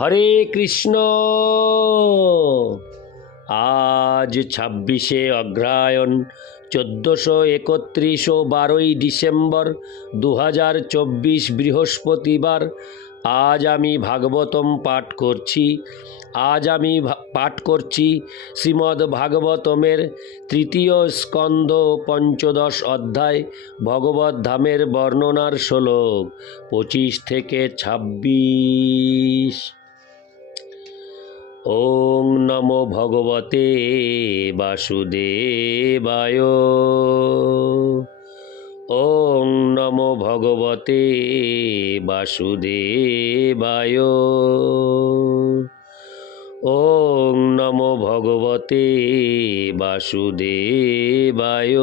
হরে কৃষ্ণ। আজ ছাব্বিশে অগ্রায়ণ, চোদ্দোশো একত্রিশ ও বারোই ডিসেম্বর দু হাজার চব্বিশ বৃহস্পতিবার। আজ আমি ভাগবতম পাঠ করছি। আজ আমি পাঠ করছি শ্রীমদ্ ভাগবতমের তৃতীয় স্কন্দ পঞ্চদশ অধ্যায়, ভগবত ধামের বর্ণনার শ্লোক, পঁচিশ থেকে ছাব্বিশ। ওং নমো ভগবতে বাসুদেবায়। ওং নমো ভগবতে বাসুদেবায়। ওং নমো ভগবতে বাসুদেবায়।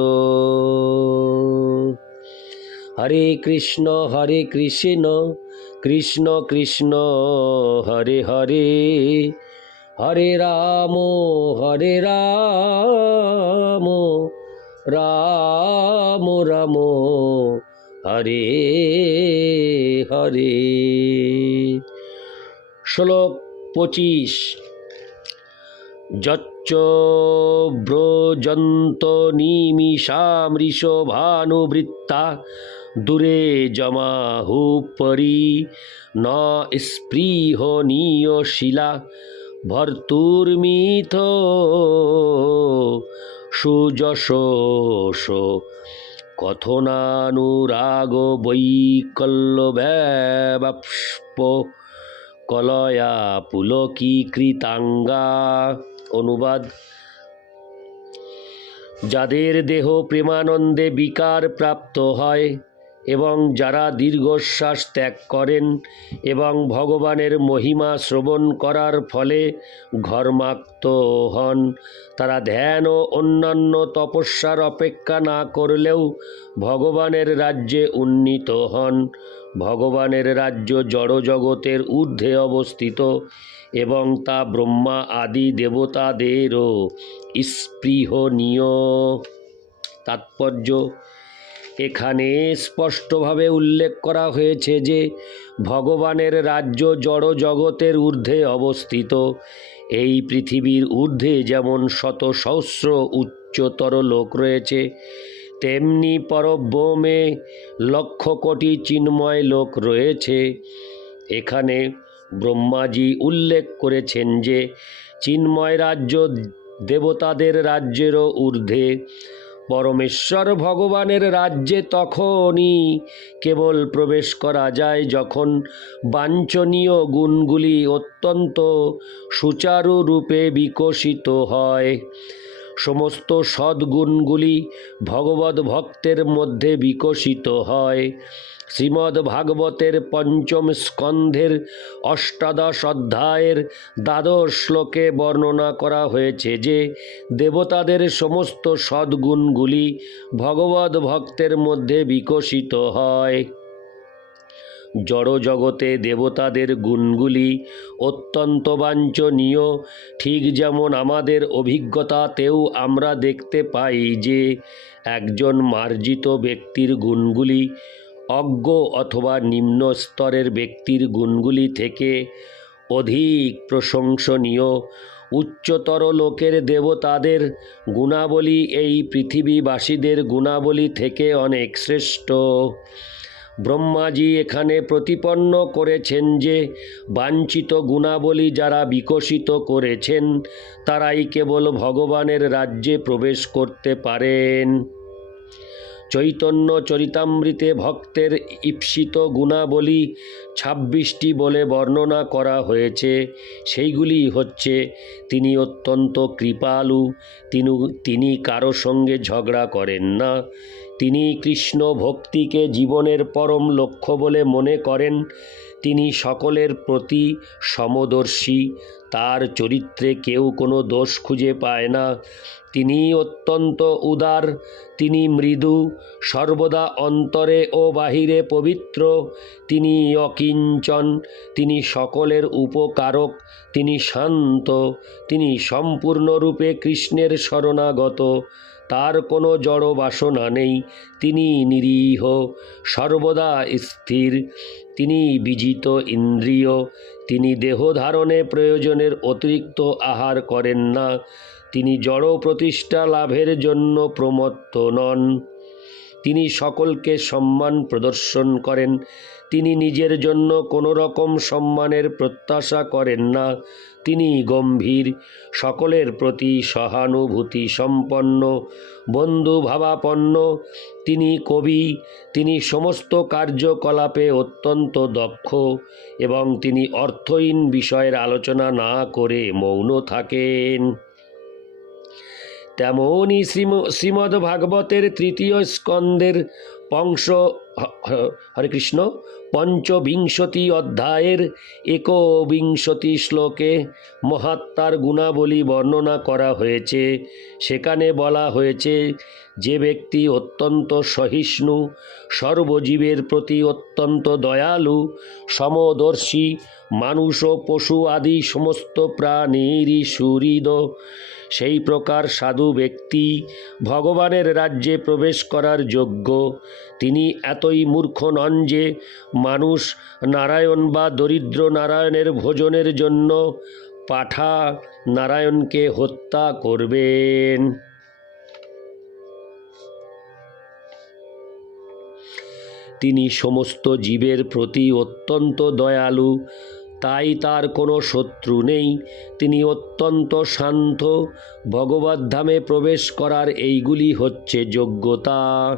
হরে কৃষ্ণ হরে কৃষ্ণ কৃষ্ণ কৃষ্ণ, হরে হরে। হরে রাম হরে রাম রাম রাম, হরে হরে। শ্লোক পঁচিশ। যচ্চ ব্রজন্ত নিমিষামৃষ ভানুবৃত্তা, দূরে জমাহুপরি ন স্পৃহনীয় শিলা ভর্তুর্মিথ সুযশোষ কথনানুরাগ বৈকল্যবাপ্প কলয়া পুলকীকৃতাঙ্গা অনুবাদ। যাদের দেহ প্রেমানন্দে বিকার প্রাপ্ত হয় এবং যারা দীর্ঘশ্বাস ত্যাগ করেন এবং ভগবানের মহিমা শ্রবণ করার ফলে ঘর্মাক্ত হন, তারা ধ্যান ও অন্যান্য তপস্যার অপেক্ষা না করলেও ভগবানের রাজ্যে উন্নীত হন। ভগবানের রাজ্য জড়জগতের ঊর্ধ্বে অবস্থিত এবং তা ব্রহ্মা আদি দেবতাদেরও স্পৃহনীয়। তাৎপর্য এখানে স্পষ্টভাবে উল্লেখ করা হয়েছে যে ভগবানের রাজ্য জড় জগতের ঊর্ধ্বে অবস্থিত। এই পৃথিবীর ঊর্ধ্বে যেমন শত সহস্র উচ্চতর লোক রয়েছে, তেমনি পরব্রহ্মে লক্ষ কোটি চিন্ময় লোক রয়েছে। এখানে ব্রহ্মাজি উল্লেখ করেছেন যে চিন্ময় রাজ্য দেবতাদের রাজ্যেরও ঊর্ধ্বে পরমেশ্বর ভগবানের রাজ্যে তখনই কেবল প্রবেশ করা যায় যখন বাঞ্ছনীয় গুণগুলি অত্যন্ত সুচারুরূপে বিকশিত হয়। সমস্ত সদ্গুণগুলি ভগবত ভক্তের মধ্যে বিকশিত হয়। শ্রীমদ্ ভাগবতের পঞ্চম স্কন্ধের অষ্টাদশ অধ্যায়ের দ্বাদশ শ্লোকে বর্ণনা করা হয়েছে যে, দেবতাদের সমস্ত সদ্গুণগুলি ভগবত ভক্তের মধ্যে বিকশিত হয়। জড়জগতে দেবতাদের গুণগুলি অত্যন্ত বাঞ্ছনীয় ঠিক যেমন আমাদের অভিজ্ঞতাতেও আমরা দেখতে পাই যে, একজন মার্জিত ব্যক্তির গুণগুলি, অজ্ঞ অথবা নিম্ন স্তরের ব্যক্তির গুণগুলি থেকে অধিক প্রশংসনীয়। উচ্চতর লোকের দেবতাদের গুণাবলী এই পৃথিবীবাসীদের গুণাবলী থেকে অনেক শ্রেষ্ঠ। ব্রহ্মাজি এখানে প্রতিপন্ন করেছেন যে, বাঞ্ছিত গুণাবলী যারা বিকশিত করেছেন, তারাই কেবল ভগবানের রাজ্যে প্রবেশ করতে পারেন। চৈতন্য চরিতামৃতে ভক্তের ঈপ্সিত গুণাবলী ছাব্বিশটি বলে বর্ণনা করা হয়েছে। সেইগুলি হচ্ছে, তিনি অত্যন্ত কৃপালু, তিনি তিনি কারও সঙ্গে ঝগড়া করেন না। তিনি কৃষ্ণ ভক্তিকে জীবনের পরম লক্ষ্য বলে মনে করেন। তিনি সকলের প্রতি সমদর্শী, তার চরিত্রে কেউ কোনো দোষ খুঁজে পায় না। তিনি অত্যন্ত উদার, তিনি মৃদু, সর্বদা অন্তরে ও বাহিরে পবিত্র। তিনি অকিঞ্চন, তিনি সকলের উপকারক, তিনি শান্ত, তিনি সম্পূর্ণরূপে কৃষ্ণের শরণাগত। তার কোনো জড় বাসনা নেই। তিনি নিরীহ, সর্বদা স্থির। তিনি বিজিত ইন্দ্রিয়। তিনি দেহ ধারণে প্রয়োজনের অতিরিক্ত আহার করেন না। তিনি জড় প্রতিষ্ঠা লাভের জন্য প্রমত্ত নন। তিনি সকলকে সম্মান প্রদর্শন করেন। তিনি নিজের জন্য কোনো রকম সম্মানের প্রত্যাশা করেন না। তিনি গম্ভীর, সকলের প্রতি সহানুভূতি সম্পন্ন বন্ধু ভাবাপন্ন তিনি কবি, তিনি সমস্ত কার্যকলাপে অত্যন্ত দক্ষ এবং তিনি অর্থহীন বিষয়ের আলোচনা না করে মৌন থাকেন। তেমনই শ্রীম, শ্রীমদ্ভাগবতের তৃতীয় স্কন্দের পংশ হরে কৃষ্ণ, পঞ্চবিংশতি অধ্যায়ের একবিংশতি শ্লোকে মহাত্মার গুণাবলী বর্ণনা করা হয়েছে। সেখানে বলা হয়েছে, যে ব্যক্তি অত্যন্ত সহিষ্ণু, সর্বজীবের প্রতি অত্যন্ত দয়ালু, সমদর্শী, মানুষ ও পশু আদি সমস্ত প্রাণীরই সুহৃদ, সেই প্রকার সাধু ব্যক্তি ভগবানের রাজ্যে প্রবেশ করার যোগ্য। তিনি এতই মূর্খ নন যে মানুষ নারায়ণ বা দরিদ্র নারায়ণের ভোজনের জন্য পাঠা নারায়ণকে হত্যা করবেন। তিনি সমস্ত জীবের প্রতি অত্যন্ত দয়ালু, তাই তার কোনো শত্রু নেই। তিনি অত্যন্ত শান্ত ভগবত ধামে প্রবেশ করার এইগুলি হচ্ছে যোগ্যতা।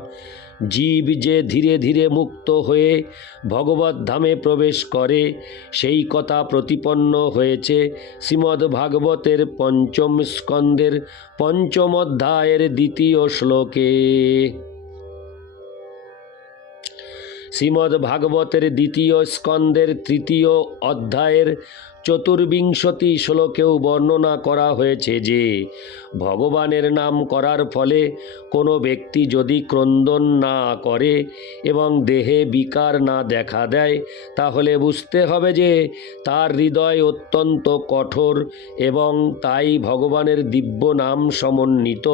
জীব যে ধীরে ধীরে মুক্ত হয়ে ভগবত ধামে প্রবেশ করে, সেই কথা প্রতিপন্ন হয়েছে শ্রীমদ্ ভাগবতের পঞ্চম স্কন্দের পঞ্চম অধ্যায়ের দ্বিতীয় শ্লোকে। শ্রীমদ্ ভাগবতের দ্বিতীয় স্কন্দের তৃতীয় অধ্যায়ের চতুর্বিংশতি শ্লোকেও বর্ণনা করা হয়েছে যে, ভগবানের নাম করার ফলে কোনো ব্যক্তি যদি ক্রন্দন না করে এবং দেহে বিকার না দেখা দেয়, তাহলে বুঝতে হবে যে তার হৃদয় অত্যন্ত কঠোর এবং তাই ভগবানের দিব্য নাম সমন্বিত।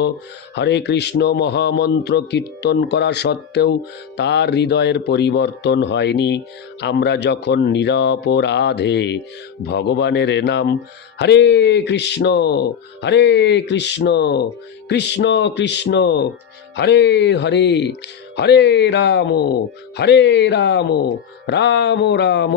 হরে কৃষ্ণ মহামন্ত্র কীর্তন করা সত্ত্বেও তার হৃদয়ের পরিবর্তন হয়নি। আমরা যখন নিরপরাধে ভগবানের নাম। হরে কৃষ্ণ হরে কৃষ্ণ কৃষ্ণ কৃষ্ণ, হরে হরে হরে রাম হরে রাম রাম রাম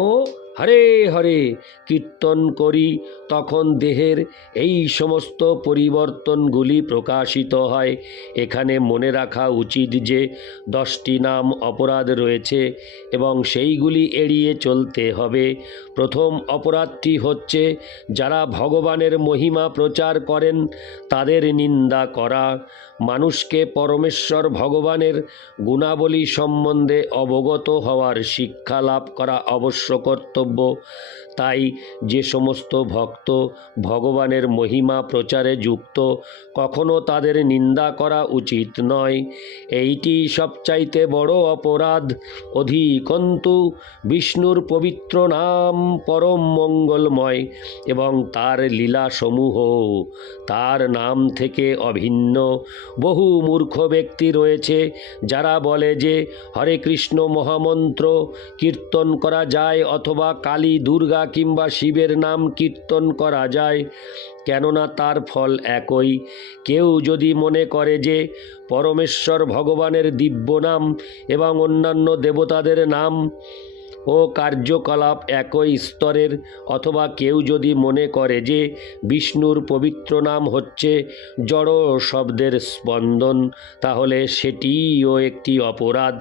হরে হরে কীর্তন করি, তখন দেহের এই সমস্ত পরিবর্তনগুলি প্রকাশিত হয়। এখানে মনে রাখা উচিত যে, দশটি নাম অপরাধ রয়েছে এবং সেইগুলি এড়িয়ে চলতে হবে। প্রথম অপরাধটি হচ্ছে, যারা ভগবানের মহিমা প্রচার করেন, তাদের নিন্দা করা। মানুষকে পরমেশ্বর ভগবানের গুণাবলী সম্বন্ধে অবগত হওয়ার শিক্ষা লাভ করা অবশ্য কর্তব্য। bo তাই যে সমস্ত ভক্ত ভগবানের মহিমা প্রচারে যুক্ত, কখনো তাদের নিন্দা করা উচিত নয়। এইটি সবচাইতে বড় অপরাধ। অধিকন্তু, বিষ্ণুর পবিত্র নাম পরম মঙ্গলময় এবং তার লীলাসমূহ তার নাম থেকে অভিন্ন। বহু মূর্খ ব্যক্তি রয়েছে যারা বলে যে, হরে কৃষ্ণ মহামন্ত্র, কীর্তন করা যায় অথবা কালী দুর্গা কিংবা শিবের নাম কীর্তন করা যায়, কেননা তার ফল একই। কেউ যদি মনে করে যে পরমেশ্বর ভগবানের দিব্য নাম এবং অন্যান্য দেবতাদের নাম ও কার্যকলাপ একই স্তরের, অথবা কেউ যদি মনে করে যে বিষ্ণুর পবিত্র নাম হচ্ছে জড় শব্দের স্পন্দন, তাহলে সেটিও একটি অপরাধ।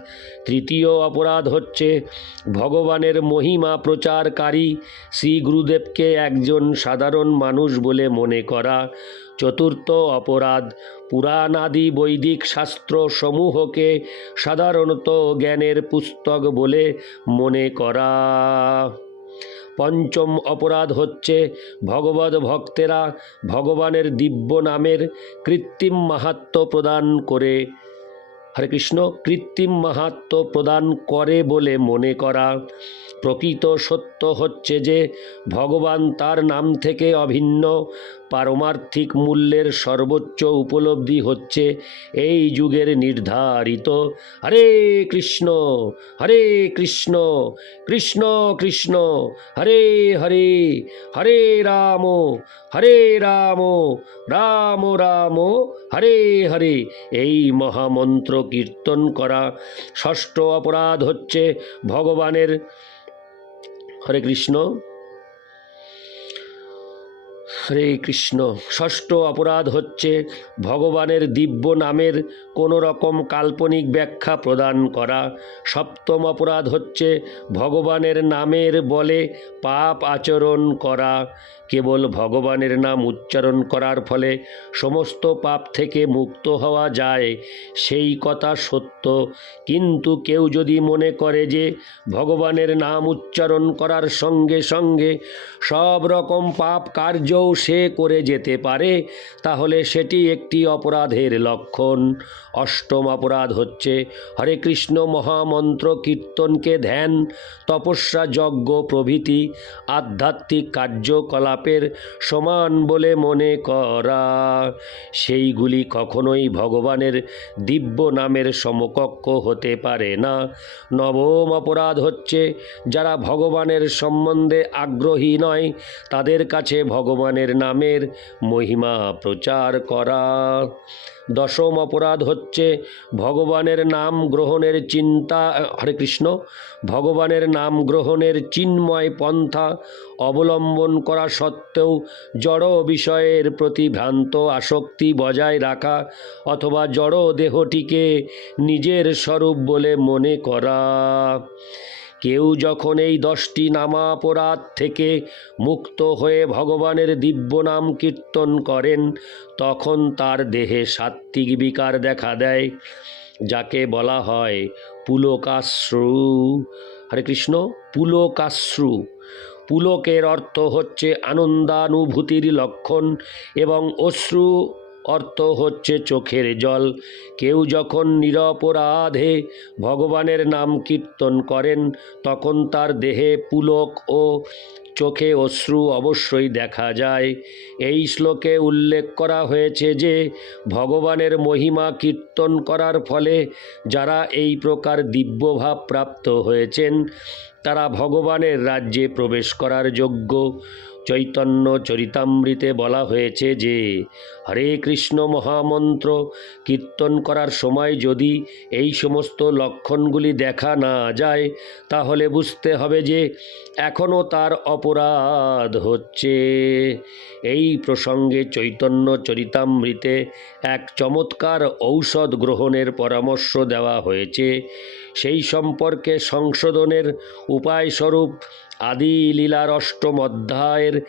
তৃতীয় অপরাধ হচ্ছে ভগবানের মহিমা প্রচারকারী শ্রী গুরুদেবকে একজন সাধারণ মানুষ বলে মনে করা। চতুর্থ অপরাধ। পুরাণাদি বৈদিক শাস্ত্র সমূহকে সাধারণত জ্ঞানের পুস্তক বলে মনে করা। পঞ্চম অপরাধ হচ্ছে ভগবত ভক্তেরা ভগবানের দিব্য নামের কৃত্রিম মাহাত্ম্য প্রদান করে। হরে কৃষ্ণ, কৃত্রিম মাহাত্ম প্রদান করে বলে মনে করা। প্রকৃত সত্য হচ্ছে যে ভগবান তার নাম থেকে অভিন্ন, পারমার্থিক মূল্যের সর্বোচ্চ উপলব্ধি হচ্ছে এই যুগের নির্ধারিত। হরে কৃষ্ণ হরে কৃষ্ণ কৃষ্ণ কৃষ্ণ, হরে হরে হরে রাম হরে রাম রাম রাম, হরে হরে। এই মহামন্ত্র কীর্তন করা ষষ্ঠ অপরাধ হচ্ছে ভগবানের হরে কৃষ্ণ হরে কৃষ্ণ। ষষ্ঠ অপরাধ হচ্ছে ভগবানের দিব্য নামের কোনো রকম কাল্পনিক ব্যাখ্যা প্রদান করা। সপ্তম অপরাধ হচ্ছে ভগবানের নামের বলে পাপ আচরণ করা। কেবল ভগবানের নাম উচ্চারণ করার ফলে সমস্ত পাপ থেকে মুক্ত হওয়া যায়, সেই কথা সত্য। কিন্তু কেউ যদি মনে করে যে ভগবানের নাম উচ্চারণ করার সঙ্গে সঙ্গে সব রকম পাপ কার্যও সে করে যেতে পারে, তাহলে সেটি একটি অপরাধের লক্ষণ। অষ্টম অপরাধ হচ্ছে, হরে কৃষ্ণ মহামন্ত্র কীর্তনকে ধ্যান, তপস্যা যজ্ঞ প্রভৃতি, আধ্যাত্মিক কার্যকলাপের সমান বলে মনে করা। সেইগুলি কখনোই ভগবানের দিব্য নামের সমকক্ষ হতে পারে না। নবম অপরাধ হচ্ছে, যারা ভগবানের সম্বন্ধে আগ্রহী নয়, তাদের কাছে ভগবানের নামের মহিমা প্রচার করা। দশম অপরাধ হচ্ছে ভগবানের নাম গ্রহণের চিন্তা হরে কৃষ্ণ, ভগবানের নাম গ্রহণের চিন্ময় পন্থা অবলম্বন করা সত্ত্বেও জড় বিষয়ের প্রতি ভ্রান্ত আসক্তি বজায় রাখা অথবা জড় দেহটিকে নিজের স্বরূপ বলে মনে করা। কেউ যখন এই দশটি নামাপরাধ থেকে মুক্ত হয়ে ভগবানের দিব্য নাম কীর্তন করেন, তখন তার দেহে সাত্ত্বিক বিকার দেখা দেয়, যাকে বলা হয় পুলকাশ্রু। হরে কৃষ্ণ, পুলকাশ্রু। পুলকের অর্থ হচ্ছে আনন্দানুভূতির লক্ষণ এবং অশ্রু অর্থ হচ্ছে চোখের জল। কেউ যখন নিরপরাধে ভগবানের নাম কীর্তন করেন, তখন তার দেহে পুলক ও চোখে অশ্রু অবশ্যই দেখা যায়। এই শ্লোকে উল্লেখ করা হয়েছে যে, ভগবানের মহিমা কীর্তন করার ফলে যারা এই প্রকার দিব্যভাব প্রাপ্ত হয়েছেন, তারা ভগবানের রাজ্যে প্রবেশ করার যোগ্য। চৈতন্য চরিতামৃতে বলা হয়েছে যে, হরে কৃষ্ণ মহামন্ত্র, কীর্তন করার সময় যদি এই সমস্ত লক্ষণগুলি দেখা না যায়, তাহলে বুঝতে হবে যে এখনও তার অপরাধ হচ্ছে। এই প্রসঙ্গে চৈতন্য চরিতামৃতে এক চমৎকার ঔষধ গ্রহণের পরামর্শ দেওয়া হয়েছে। সেই সম্পর্কে সংশোধনের উপায়স্বরূপ আদি লীলার অষ্টম অধ্যায়ের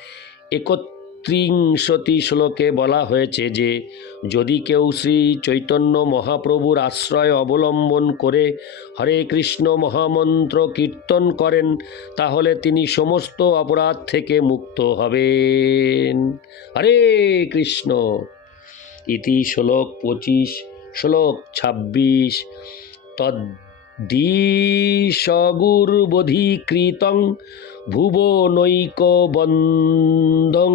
একত্রিংশতি শ্লোকে বলা হয়েছে যে, যদি কেউ শ্রী চৈতন্য মহাপ্রভুর আশ্রয় অবলম্বন করে হরে কৃষ্ণ মহামন্ত্র কীর্তন করেন, তাহলে তিনি সমস্ত অপরাধ থেকে মুক্ত হবেন। হরে কৃষ্ণ। ইতি শ্লোক পঁচিশ, শ্লোক ছাব্বিশ। তদ দিশগুর্বধীকৃতং ভুবনৈকবন্ধং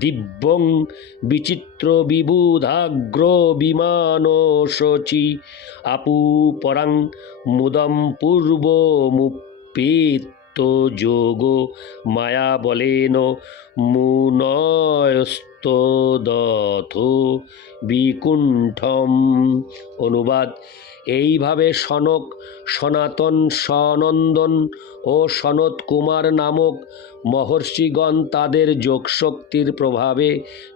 দিব্যং বিচিত্র বিবুধাগ্র বিমানশচি আপু পরাং মুদম পূর্বমুপেত যোগ মায়া বলেন মুনয়স্তদথ বিকুণ্ঠম অনুবাদ এইভাবে সনক, সনাতন সনন্দন ও সনত কুমার নামক মহর্ষিগণ তাদের যোগশক্তির প্রভাবে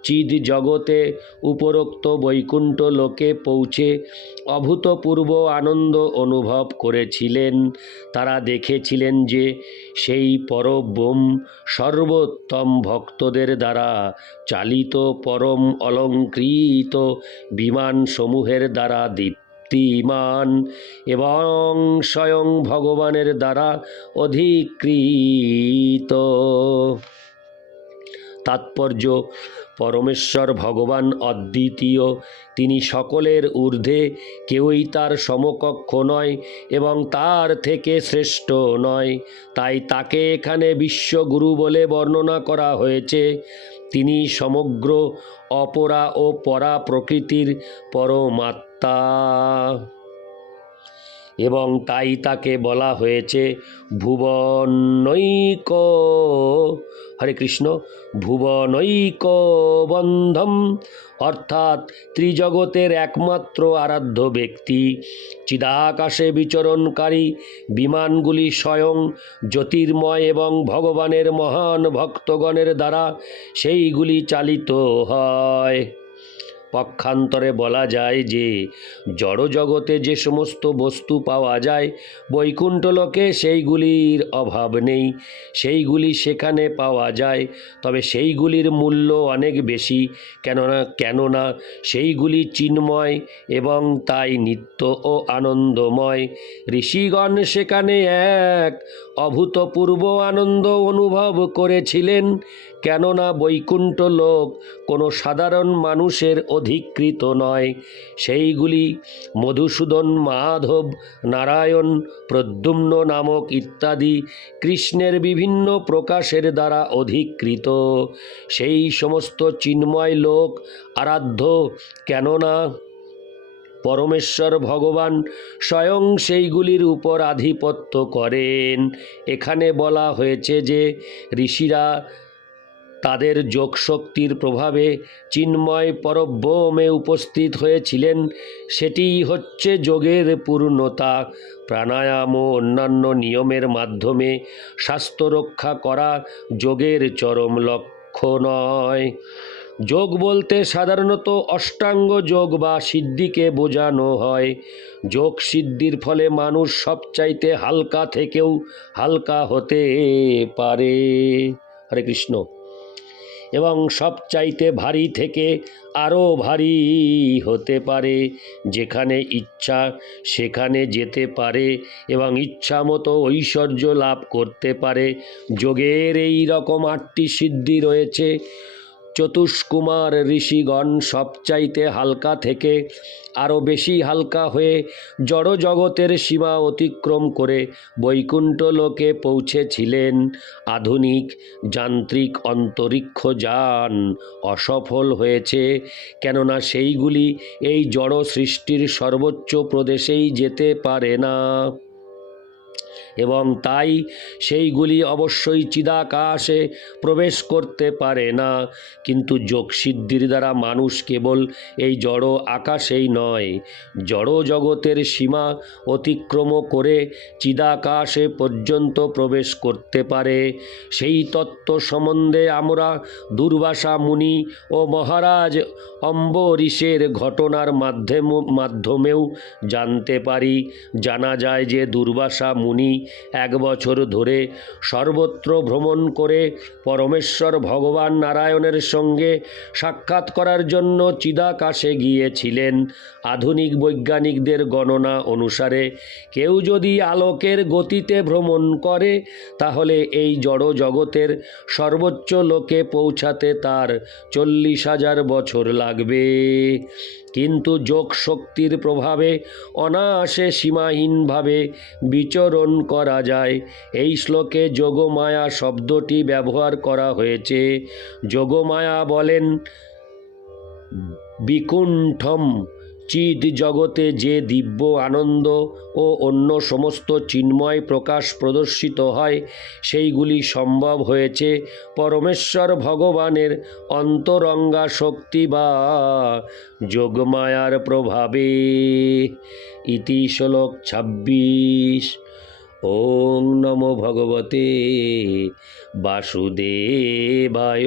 চিদ জগতে উপরোক্ত বৈকুণ্ঠ লোকে পৌঁছে অভূতপূর্ব আনন্দ অনুভব করেছিলেন। তারা দেখেছিলেন যে সেই পরব্রহ্ম সর্বোত্তম ভক্তদের দ্বারা চালিত পরম অলঙ্কৃত বিমানসমূহের দ্বারা দীপ্তিমান এবং স্বয়ং ভগবানের দ্বারা অধিকৃত। তাৎপর্য, পরমেশ্বর ভগবান অদ্বিতীয়, তিনি সকলের ঊর্ধ্বে, কেউই তার সমকক্ষ নয় এবং তার থেকে শ্রেষ্ঠ নয়। তাই তাকে এখানে বিশ্বগুরু বলে বর্ণনা করা হয়েছে। তিনি সমগ্র অপরা ও পরা প্রকৃতির পরমাত্মা। এবং তাই তাকে বলা হয়েছে ভুবনৈক। হরে কৃষ্ণ, ভুবনৈক বন্ধম। অর্থাৎ ত্রিজগতের একমাত্র আরাধ্য ব্যক্তি। চিদাকাশে বিচরণকারী, বিমানগুলি স্বয়ং জ্যোতির্ময় এবং ভগবানের মহান ভক্তগণের দ্বারা সেইগুলি চালিত হয়। পক্ষান্তরে বলা যায় যে, জড়জগতে যে সমস্ত বস্তু পাওয়া যায় বৈকুণ্ঠলোকে সেইগুলির অভাব নেই। সেইগুলি সেখানে পাওয়া যায়, তবে সেইগুলির মূল্য অনেক বেশি। কেননা কেননা সেইগুলি চিন্ময় এবং তাই নিত্য ও আনন্দময়। ঋষিগণ সেখানে এক অভূতপূর্ব আনন্দ অনুভব করেছিলেন। কেননা বৈকুণ্ঠ লোক কোনো সাধারণ মানুষের অধিকৃত নয়। সেইগুলি মধুসূদন মাধব, নারায়ণ, প্রদ্যুম্ন নামক ইত্যাদি কৃষ্ণের বিভিন্ন প্রকাশের দ্বারা অধিকৃত। সেই সমস্ত চিন্ময় লোক আরাধ্য, কেননা পরমেশ্বর ভগবান স্বয়ং সেইগুলির উপর আধিপত্য করেন। এখানে বলা হয়েছে যে ঋষিরা তাদের যোগশক্তির প্রভাবে চিন্ময় পরব্রহ্মে উপস্থিত হয়েছিলেন। সেটিই হচ্ছে যোগের পূর্ণতা, প্রাণায়াম ও অন্যান্য নিয়মের মাধ্যমে স্বাস্থ্য রক্ষা করা যোগের চরম লক্ষ্য নয়। যোগ বলতে সাধারণত অষ্টাঙ্গ যোগ বা সিদ্ধিকে বোঝানো হয়। যোগ সিদ্ধির ফলে মানুষ সবচাইতে হালকা থেকেও হালকা হতে পারে। হরে কৃষ্ণ। এবং সবচাইতে ভারী থেকে আরও ভারী হতে পারে। যেখানে ইচ্ছা, সেখানে যেতে পারে এবং ইচ্ছা মতো ঐশ্বর্য লাভ করতে পারে। যোগের এই রকম আটটি সিদ্ধি রয়েছে। চতুষ্কুমার ঋষিগণ সবচাইতে হালকা থেকে আরও বেশি হালকা হয়ে জড় জগতের সীমা অতিক্রম করে বৈকুণ্ঠ লোকে পৌঁছেছিলেন আধুনিক যান্ত্রিক অন্তরিক্ষ যান। অসফল হয়েছে, কেননা সেইগুলি এই জড় সৃষ্টির সর্বোচ্চ প্রদেশেই যেতে পারে না। এবং তাই সেইগুলি অবশ্যই চিদাকাশে প্রবেশ করতে পারে না। কিন্তু যোগসিদ্ধির দ্বারা মানুষ কেবল এই জড় আকাশেই নয়, জড় জগতের সীমা অতিক্রম করে চিদাকাশে পর্যন্ত প্রবেশ করতে পারে। সেই তত্ত্ব সম্বন্ধে আমরা দুর্বাসা মুনি ও মহারাজ অম্বরীশের ঘটনার মাধ্যমে, মাধ্যমেও জানতে পারি। জানা যায় যে দুর্বাসা মুনি এক বছর ধরে সর্বত্র ভ্রমণ করে পরমেশ্বর ভগবান নারায়ণের সঙ্গে সাক্ষাৎ করার জন্য চিদাকাশে গিয়েছিলেন। আধুনিক বৈজ্ঞানিকদের গণনা অনুসারে কেউ যদি আলোকের গতিতে ভ্রমণ করে, তাহলে এই জড় জগতের সর্বোচ্চ লোকে পৌঁছাতে তার চল্লিশ হাজার বছর লাগবে। কিন্তু যোগ শক্তির প্রভাবে অনায়াসে সীমাহীনভাবে বিচরণ করা যায়। এই শ্লোকে যোগমায়া শব্দটি ব্যবহার করা হয়েছে। যোগমায়া বলেন, বিকুণ্ঠম চিদ জগতে যে দিব্য আনন্দ ও অন্য সমস্ত চিন্ময় প্রকাশ প্রদর্শিত হয়, সেইগুলি সম্ভব হয়েছে পরমেশ্বর ভগবানের অন্তরঙ্গা শক্তি বা যোগমায়ার প্রভাবে। ইতি শ্লোক ছাব্বিশ। ওং নমো ভগবতে বাসুদেবায়।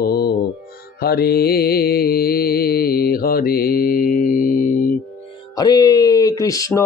হরে হরে। হরে কৃষ্ণ।